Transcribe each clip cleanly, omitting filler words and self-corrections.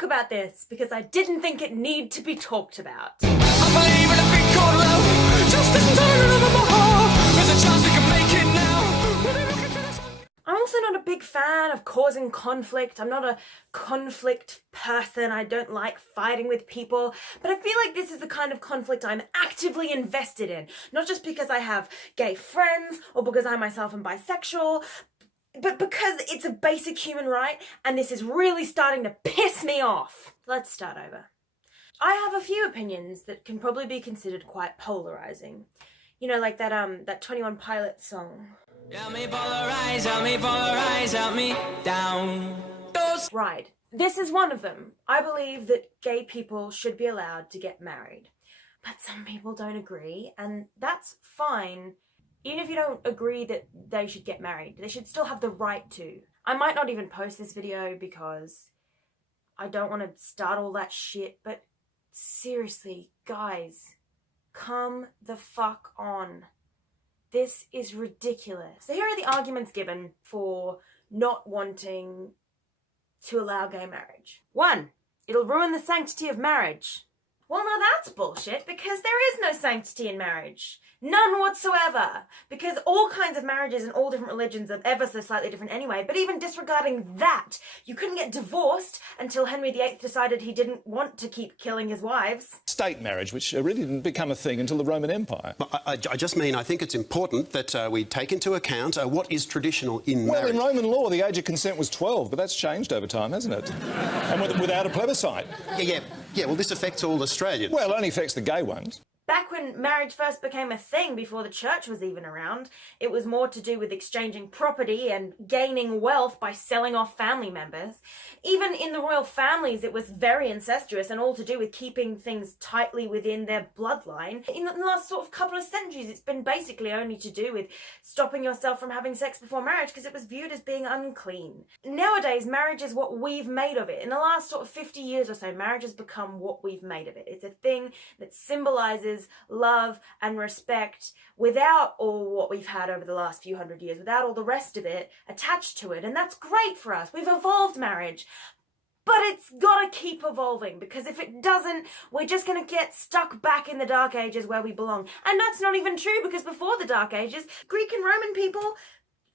talk about this because I didn't think it needed to be talked about. I believe in a thing called love. Just as tired of my heart. There's a chance we can make it now. I'm also not a big fan of causing conflict. I'm not a conflict person. I don't like fighting with people. But I feel like this is the kind of conflict I'm actively invested in. Not just because I have gay friends or because I myself am bisexual, but because it's a basic human right and this is really starting to piss me off. Let's start over. I have a few opinions that can probably be considered quite polarizing. You know, like that 21 Pilots song. Help me polarize, help me polarize, help me down. Right. This is one of them. I believe that gay people should be allowed to get married. But some people don't agree, and that's fine. Even if you don't agree that they should get married, they should still have the right to. I might not even post this video because I don't want to start all that shit, but seriously, guys, come the fuck on. This is ridiculous. So here are the arguments given for not wanting to allow gay marriage. 1, it'll ruin the sanctity of marriage. Well, now that's bullshit, because there is no sanctity in marriage. None whatsoever. Because all kinds of marriages in all different religions are ever so slightly different anyway. But even disregarding that, you couldn't get divorced until Henry VIII decided he didn't want to keep killing his wives. State marriage, which really didn't become a thing until the Roman Empire. I just mean I think it's important that we take into account what is traditional in marriage. Well, in Roman law, the age of consent was 12, but that's changed over time, hasn't it? And without a plebiscite. Yeah, well, this affects all Australians. Well, it only affects the gay ones. Back when marriage first became a thing, before the church was even around, it was more to do with exchanging property and gaining wealth by selling off family members. Even in the royal families, it was very incestuous and all to do with keeping things tightly within their bloodline. In the last sort of couple of centuries, it's been basically only to do with stopping yourself from having sex before marriage because it was viewed as being unclean. Nowadays, marriage is what we've made of it. In the last sort of 50 years or so, marriage has become what we've made of it. It's a thing that symbolizes love and respect without all what we've had over the last few hundred years, without all the rest of it attached to it. And that's great for us. We've evolved marriage. But it's gotta keep evolving, because if it doesn't, we're just gonna get stuck back in the Dark Ages where we belong. And that's not even true, because before the Dark Ages, Greek and Roman people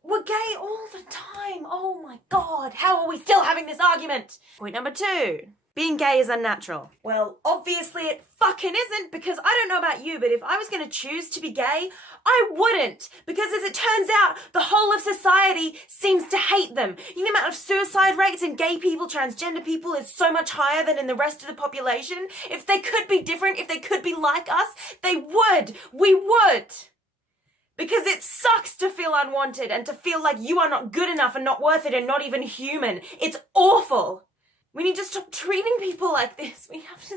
were gay all the time. Oh my God, how are we still having this argument? Point number 2. Being gay is unnatural. Well, obviously it fucking isn't, because I don't know about you, but if I was going to choose to be gay, I wouldn't. Because as it turns out, the whole of society seems to hate them. You know, the amount of suicide rates in gay people, transgender people is so much higher than in the rest of the population. If they could be different, if they could be like us, they would. We would. Because it sucks to feel unwanted and to feel like you are not good enough and not worth it and not even human. It's awful. We need to stop treating people like this. We have to...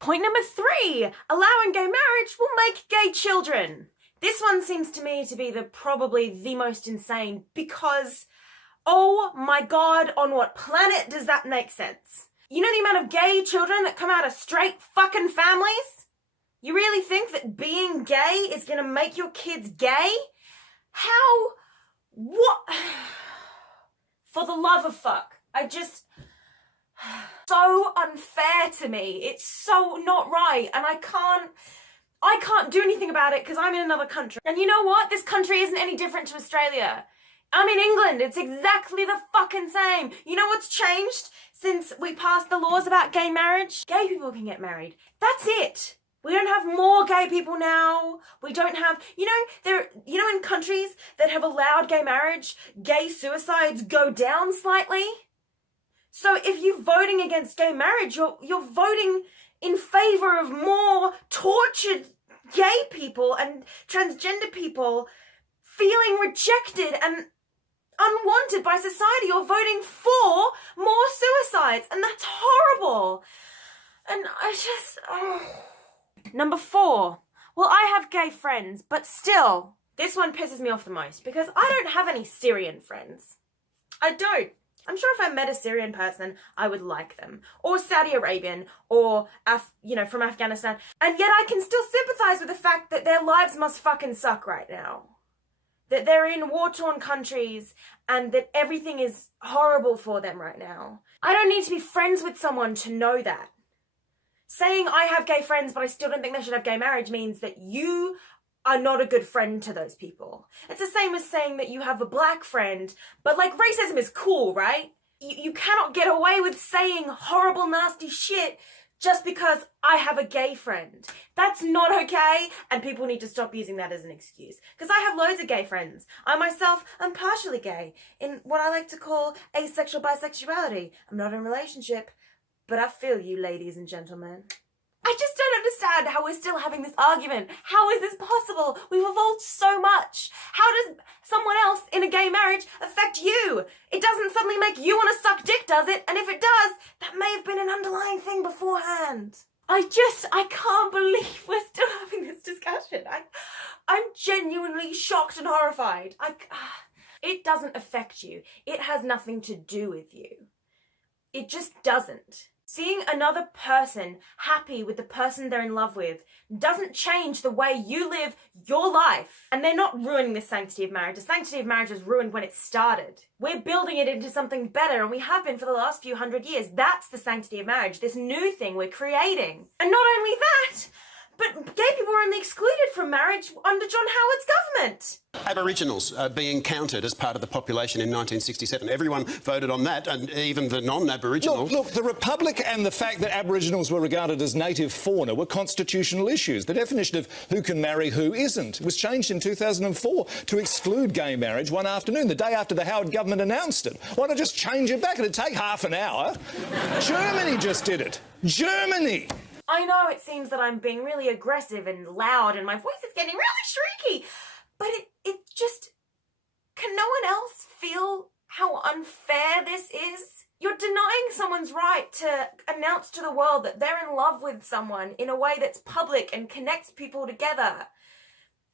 Point number 3. Allowing gay marriage will make gay children. This one seems to me to be probably the most insane, because, oh my God, on what planet does that make sense? You know the amount of gay children that come out of straight fucking families? You really think that being gay is gonna make your kids gay? How? What? For the love of fuck. So unfair to me. It's so not right. And I can't do anything about it because I'm in another country. And you know what? This country isn't any different to Australia. I'm in England. It's exactly the fucking same. You know what's changed since we passed the laws about gay marriage? Gay people can get married. That's it. We don't have more gay people now. We don't have, in countries that have allowed gay marriage, gay suicides go down slightly. So if you're voting against gay marriage, you're voting in favor of more tortured gay people and transgender people feeling rejected and unwanted by society. You're voting for more suicides, and that's horrible. And Number 4. Well, I have gay friends, but still, this one pisses me off the most because I don't have any Syrian friends. I don't. I'm sure if I met a Syrian person, I would like them. Or Saudi Arabian, or, from Afghanistan. And yet I can still sympathize with the fact that their lives must fucking suck right now. that they're in war-torn countries and that everything is horrible for them right now. I don't need to be friends with someone to know that. Saying I have gay friends but I still don't think they should have gay marriage means that you are not a good friend to those people. It's the same as saying that you have a black friend, but like racism is cool, right? You cannot get away with saying horrible, nasty shit just because I have a gay friend. That's not okay, and people need to stop using that as an excuse. Because I have loads of gay friends. I myself am partially gay in what I like to call asexual bisexuality. I'm not in a relationship, but I feel you, ladies and gentlemen. I just don't understand how we're still having this argument. How is this possible? We've evolved so much. How does someone else in a gay marriage affect you? It doesn't suddenly make you want to suck dick, does it? And if it does, that may have been an underlying thing beforehand. I can't believe we're still having this discussion. I'm genuinely shocked and horrified. It doesn't affect you. It has nothing to do with you. It just doesn't. Seeing another person happy with the person they're in love with doesn't change the way you live your life. And they're not ruining the sanctity of marriage. The sanctity of marriage was ruined when it started. We're building it into something better, and we have been for the last few hundred years. That's the sanctity of marriage, this new thing we're creating. And not only that, but gay people were only excluded from marriage under John Howard's government. Aboriginals being counted as part of the population in 1967. Everyone voted on that, and even the non-Aboriginals. Look, the Republic and the fact that Aboriginals were regarded as native fauna were constitutional issues. The definition of who can marry who isn't was changed in 2004 to exclude gay marriage one afternoon, the day after the Howard government announced it. Why not just change it back? It'd take half an hour. Germany just did it. Germany! I know it seems that I'm being really aggressive and loud and my voice is getting really shrieky, but it just... Can no one else feel how unfair this is? You're denying someone's right to announce to the world that they're in love with someone in a way that's public and connects people together.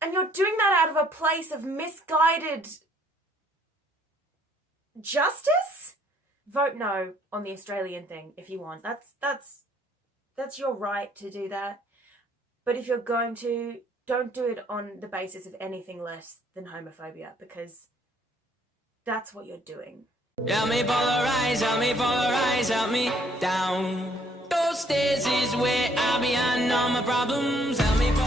And you're doing that out of a place of misguided justice? Vote no on the Australian thing if you want. That's your right to do that. But if you're going to, don't do it on the basis of anything less than homophobia, because that's what you're doing. Help me polarize, help me polarize, help me down. Those stairs is where I be, I know my problems. Help me polarize.